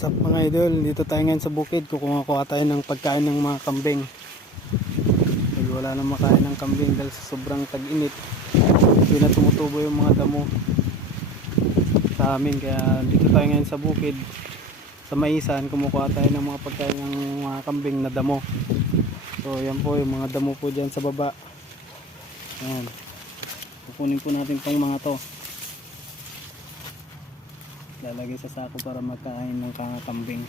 Sup mga idol, dito tayo ngayon sa bukid. Kukuha tayo ng pagkain ng mga kambing. Dahil wala na makain ng kambing dahil sa sobrang tag-init. Hindi na tumutubo yung mga damo sa amin. Kaya dito tayo ngayon sa bukid, sa Maisan, kumukuha tayo ng mga pagkain ng mga kambing na damo. So yan po yung mga damo po dyan sa baba. Yan. Kukunin po natin tong mga to. Lalagay sa sako para magkain ng kambing.